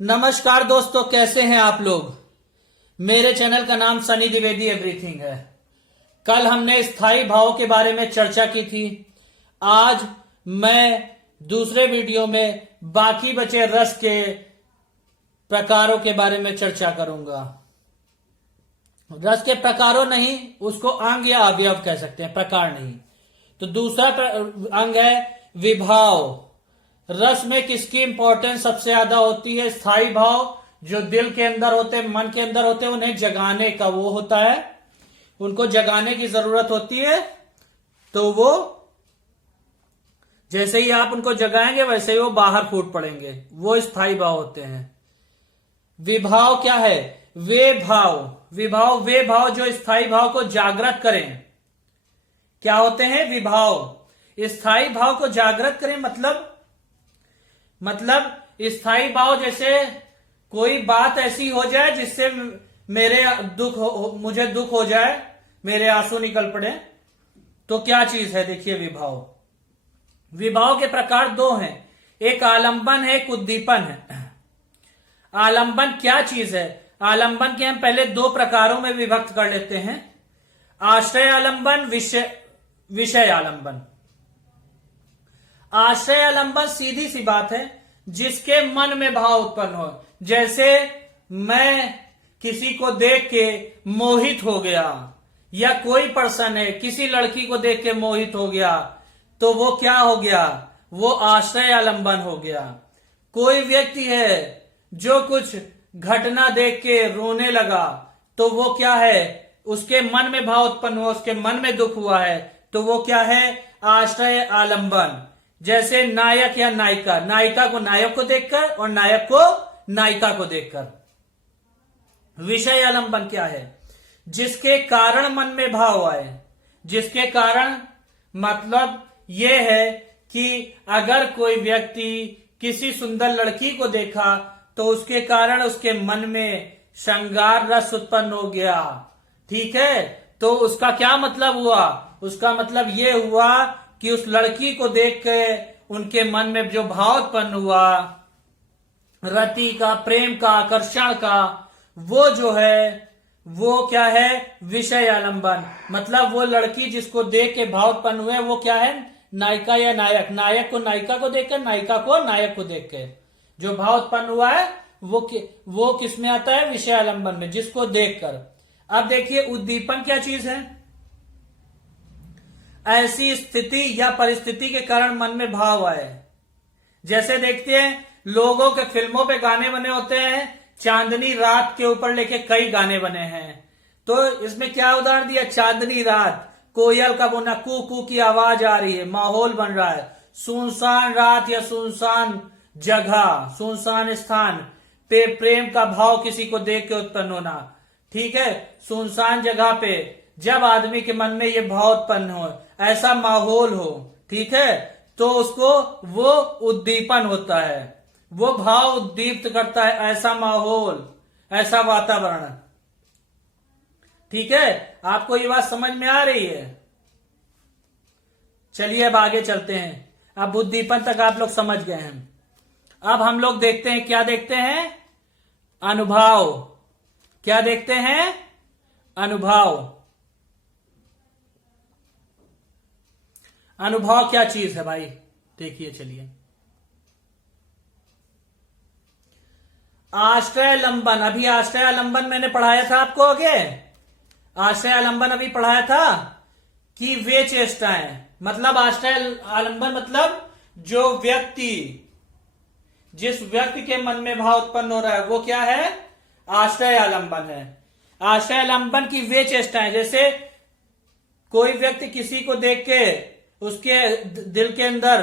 नमस्कार दोस्तों, कैसे हैं आप लोग। मेरे चैनल का नाम सनी द्विवेदी एवरीथिंग है। कल हमने स्थायी भाव के बारे में चर्चा की थी। आज मैं दूसरे वीडियो में बाकी बचे रस के प्रकारों के बारे में चर्चा करूंगा। रस के प्रकारों नहीं, उसको अंग या अवयव कह सकते हैं, प्रकार नहीं। तो दूसरा अंग है विभाव। रस में किसकी इंपॉर्टेंस सबसे ज्यादा होती है? स्थायी भाव जो दिल के अंदर होते हैं, मन के अंदर होते हैं, उन्हें जगाने का वो होता है, उनको जगाने की जरूरत होती है। तो वो जैसे ही आप उनको जगाएंगे वैसे ही वो बाहर फूट पड़ेंगे, वो स्थायी भाव होते हैं। विभाव क्या है? वे भाव जो स्थायी भाव को जागृत करें। क्या होते हैं? विभाव। स्थायी भाव को जागृत करें मतलब स्थायी भाव, जैसे कोई बात ऐसी हो जाए जिससे मुझे दुख हो जाए, मेरे आंसू निकल पड़े, तो क्या चीज है? देखिए, विभाव के प्रकार दो हैं, एक आलंबन है, एक उद्दीपन है। आलंबन क्या चीज है? आलंबन के हम पहले दो प्रकारों में विभक्त कर लेते हैं, आश्रय आलंबन, विषय आलंबन। आश्रय आलंबन सीधी सी बात है, जिसके मन में भाव उत्पन्न हो। जैसे मैं किसी को देख के मोहित हो गया, या कोई पर्सन है किसी लड़की को देख के मोहित हो गया, तो वो क्या हो गया? वो आश्रय आलंबन हो गया। कोई व्यक्ति है जो कुछ घटना देख के रोने लगा, तो वो क्या है? उसके मन में भाव उत्पन्न हुआ, उसके मन में दुख हुआ है, तो वो क्या है? आश्रय आलंबन। जैसे नायक या नायिका, नायिका को नायक को देखकर और नायक को नायिका को देखकर। विषय आलंबन क्या है? जिसके कारण मन में भाव आए। जिसके कारण मतलब ये है कि अगर कोई व्यक्ति किसी सुंदर लड़की को देखा, तो उसके कारण उसके मन में श्रृंगार रस उत्पन्न हो गया। ठीक है, तो उसका क्या मतलब हुआ? उसका मतलब ये हुआ कि उस लड़की को देख के उनके मन में जो भाव उत्पन्न हुआ, रति का, प्रेम का, आकर्षण का, वो जो है वो क्या है? विषय आलंबन। मतलब वो लड़की जिसको देख के भाव उत्पन्न हुए, वो क्या है? नायिका या नायक। नायक को नायिका को देखकर, नायिका को नायक को देख के जो भाव उत्पन्न हुआ है, वो किस में आता है? विषय आलंबन में, जिसको देखकर। अब देखिए, उद्दीपन क्या चीज है? ऐसी स्थिति या परिस्थिति के कारण मन में भाव आए। जैसे देखते हैं लोगों के फिल्मों पे गाने बने होते हैं, चांदनी रात के ऊपर लेके कई गाने बने हैं। तो इसमें क्या उदाहरण दिया? चांदनी रात, कोयल का बोलना, कू कू की आवाज आ रही है, माहौल बन रहा है। सुनसान रात या सुनसान जगह, सुनसान स्थान पे प्रेम का भाव किसी को देख के उत्पन्न होना। ठीक है, सुनसान जगह पे जब आदमी के मन में ये भाव उत्पन्न हो, ऐसा माहौल हो, ठीक है, तो उसको वो उद्दीपन होता है। वो भाव उद्दीप्त करता है, ऐसा माहौल, ऐसा वातावरण। ठीक है, आपको ये बात समझ में आ रही है? चलिए अब आगे चलते हैं। अब उद्दीपन तक आप लोग समझ गए हैं। अब हम लोग देखते हैं, क्या देखते हैं? अनुभव। क्या देखते हैं? अनुभव। अनुभव क्या चीज है भाई? देखिए, चलिए, आश्रय आलंबन। अभी आश्रय आलंबन मैंने पढ़ाया था आपको आगे। आश्रय आलंबन अभी पढ़ाया था कि वे चेष्टाएं, मतलब आश्रय आलंबन मतलब जिस व्यक्ति के मन में भाव उत्पन्न हो रहा है, वो क्या है? आश्रय आलंबन है। आश्रय आलंबन की वे चेष्टाएं, जैसे कोई व्यक्ति किसी को देख के उसके दिल के अंदर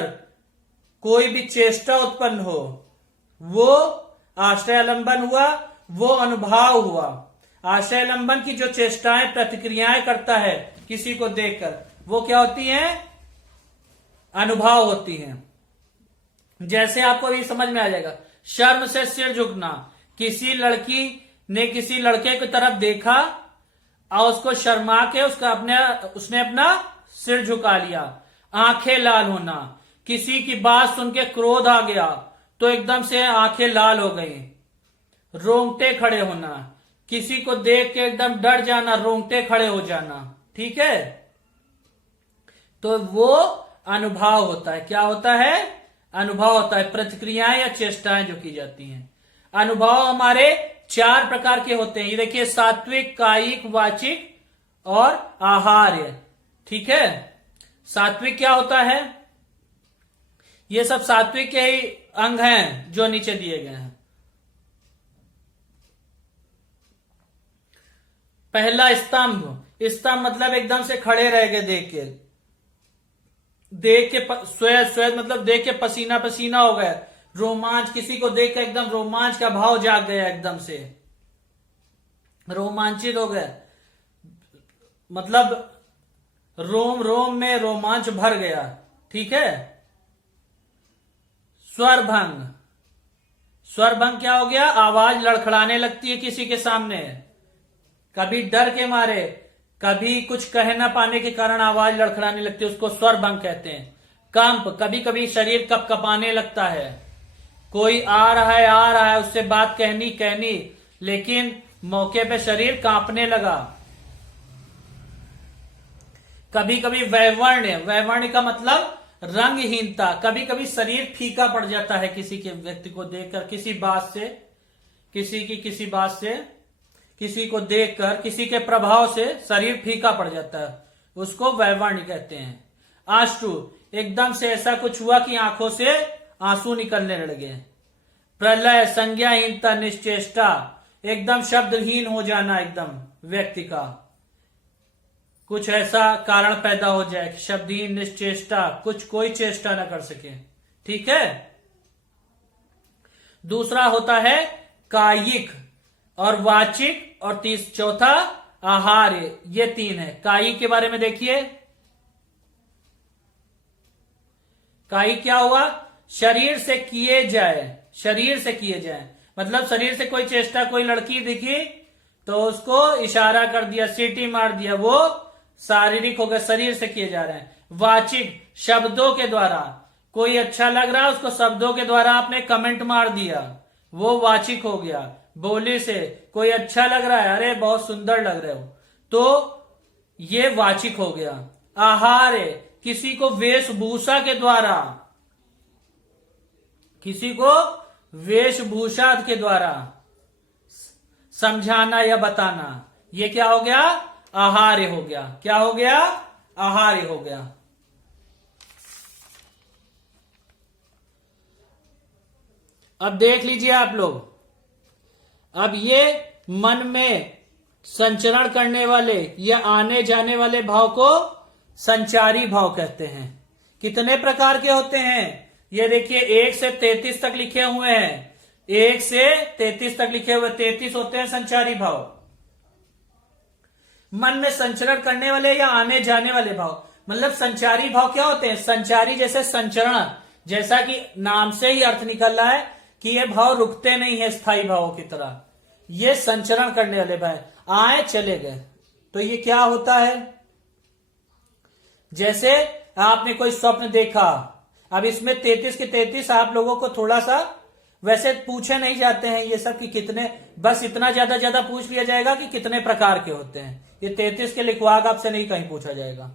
कोई भी चेष्टा उत्पन्न हो, वो आश्रय आलंबन हुआ, वो अनुभव हुआ। आश्रय आलंबन की जो चेष्टाएं, प्रतिक्रियाएं करता है किसी को देखकर, वो क्या होती हैं? अनुभव होती हैं। जैसे आपको अभी समझ में आ जाएगा, शर्म से सिर झुकना। किसी लड़की ने किसी लड़के की तरफ देखा और उसको शर्मा के उसने अपना सिर झुका लिया। आंखें लाल होना, किसी की बात सुन के क्रोध आ गया तो एकदम से आंखें लाल हो गई, रोंगटे खड़े होना, किसी को देख के एकदम डर जाना, रोंगटे खड़े हो जाना, ठीक है। तो वो अनुभाव होता है। क्या होता है? अनुभव होता है, प्रतिक्रियाएं या चेष्टाएं जो की जाती हैं। अनुभव हमारे 4 प्रकार के होते हैं। ये देखिए, सात्विक, कायिक, वाचिक और आहार्य, ठीक है। सात्विक क्या होता है? ये सब सात्विक के ही अंग हैं जो नीचे दिए गए हैं। पहला स्तंभ, स्तंभ मतलब एकदम से खड़े रह गए, देख के स्वेद मतलब देख के पसीना पसीना हो गया, रोमांच, किसी को देख के एकदम रोमांच का भाव जाग गया, एकदम से रोमांचित हो गए, मतलब रोम रोम में रोमांच भर गया, ठीक है। स्वरभंग, स्वरभंग क्या हो गया? आवाज लड़खड़ाने लगती है किसी के सामने, कभी डर के मारे, कभी कुछ कह ना पाने के कारण आवाज लड़खड़ाने लगती है, उसको स्वरभंग कहते हैं। कंप, कभी कभी शरीर कपकपाने लगता है, कोई आ रहा है उससे बात कहनी, लेकिन मौके पे शरीर कांपने लगा। कभी कभी वैवर्ण्य, वैवर्ण्य का मतलब रंगहीनता, कभी कभी शरीर फीका पड़ जाता है किसी के व्यक्ति को देखकर, किसी बात से, किसी को देखकर, किसी के प्रभाव से शरीर फीका पड़ जाता है, उसको वैवर्ण्य कहते हैं। आश्रु, एकदम से ऐसा कुछ हुआ कि आंखों से आंसू निकलने लगे। प्रलय, संज्ञाहीनता, निश्चेष्टा, एकदम शब्दहीन हो जाना एकदम व्यक्ति का, कुछ ऐसा कारण पैदा हो जाए कि शब्दहीन, निश्चेष्टा, कुछ कोई चेष्टा ना कर सके, ठीक है। दूसरा होता है कायिक और वाचिक, और चौथा आहार्य। ये 3 है। कायिक के बारे में देखिए, कायिक क्या हुआ? शरीर से किए जाए, मतलब शरीर से कोई चेष्टा, कोई लड़की दिखी तो उसको इशारा कर दिया, सीटी मार दिया, वो शारीरिक हो गया, शरीर से किए जा रहे हैं। वाचिक, शब्दों के द्वारा, कोई अच्छा लग रहा है उसको शब्दों के द्वारा आपने कमेंट मार दिया, वो वाचिक हो गया। बोली से कोई अच्छा लग रहा है, अरे बहुत सुंदर लग रहे हो, तो ये वाचिक हो गया। आहार्य, किसी को वेशभूषा के द्वारा, समझाना या बताना, ये क्या हो गया? आहार्य हो गया। क्या हो गया? आहार्य हो गया। अब देख लीजिए आप लोग, अब ये मन में संचरण करने वाले या आने जाने वाले भाव को संचारी भाव कहते हैं। कितने प्रकार के होते हैं? ये देखिए 1 से 33 तक लिखे हुए हैं, 1 से 33 तक लिखे हुए, 33 होते हैं संचारी भाव। मन में संचरण करने वाले या आने जाने वाले भाव, मतलब संचारी भाव क्या होते हैं? संचारी जैसे संचरण, जैसा कि नाम से ही अर्थ निकल रहा है कि ये भाव रुकते नहीं है, स्थायी भावों की तरह, ये संचरण करने वाले भाव, आए चले गए। तो ये क्या होता है? जैसे आपने कोई स्वप्न देखा, अब इसमें 33 के 33 आप लोगों को थोड़ा सा वैसे पूछे नहीं जाते हैं ये सब कि कितने, बस इतना ज्यादा पूछ लिया जाएगा कि कितने प्रकार के होते हैं। ये 33 के लिखवाग आपसे नहीं कहीं पूछा जाएगा।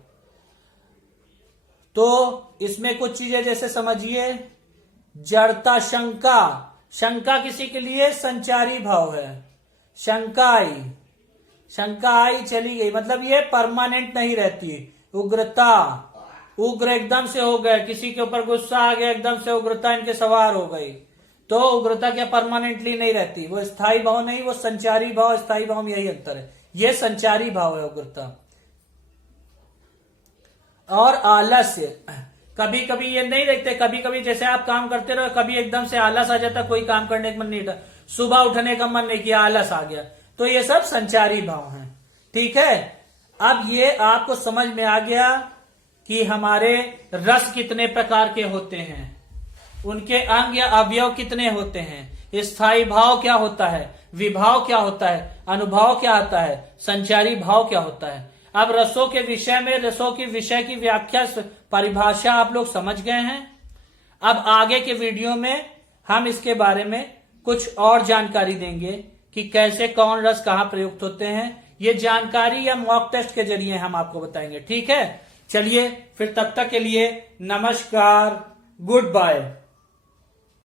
तो इसमें कुछ चीजें जैसे समझिए, जड़ता, शंका, शंका किसी के लिए संचारी भाव है। शंका आई चली गई, मतलब ये परमानेंट नहीं रहती। उग्रता, उग्र एकदम से हो गए, किसी के ऊपर गुस्सा आ गया, एकदम से उग्रता इनके सवार हो गई, तो उग्रता क्या परमानेंटली नहीं रहती, वो स्थायी भाव नहीं, वो संचारी भाव, स्थायी भाव में यही अंतर है। ये संचारी भाव है उग्रता। और आलस्य, कभी कभी ये नहीं देखते, कभी कभी जैसे आप काम करते रहो, कभी एकदम से आलस आ जाता, कोई काम करने का मन नहीं था, सुबह उठने का मन नहीं किया, आलस आ गया, तो ये सब संचारी भाव हैं, ठीक है। अब ये आपको समझ में आ गया कि हमारे रस कितने प्रकार के होते हैं, उनके अंग या अवयव कितने होते हैं, स्थायी भाव क्या होता है, विभाव क्या होता है, अनुभव क्या होता है, संचारी भाव क्या होता है। अब रसों के विषय में, रसों के विषय की व्याख्या, परिभाषा आप लोग समझ गए हैं। अब आगे के वीडियो में हम इसके बारे में कुछ और जानकारी देंगे कि कैसे कौन रस कहाँ प्रयुक्त होते हैं। ये जानकारी या मॉक टेस्ट के जरिए हम आपको बताएंगे। ठीक है, चलिए फिर तब तक के लिए नमस्कार, गुड बाय।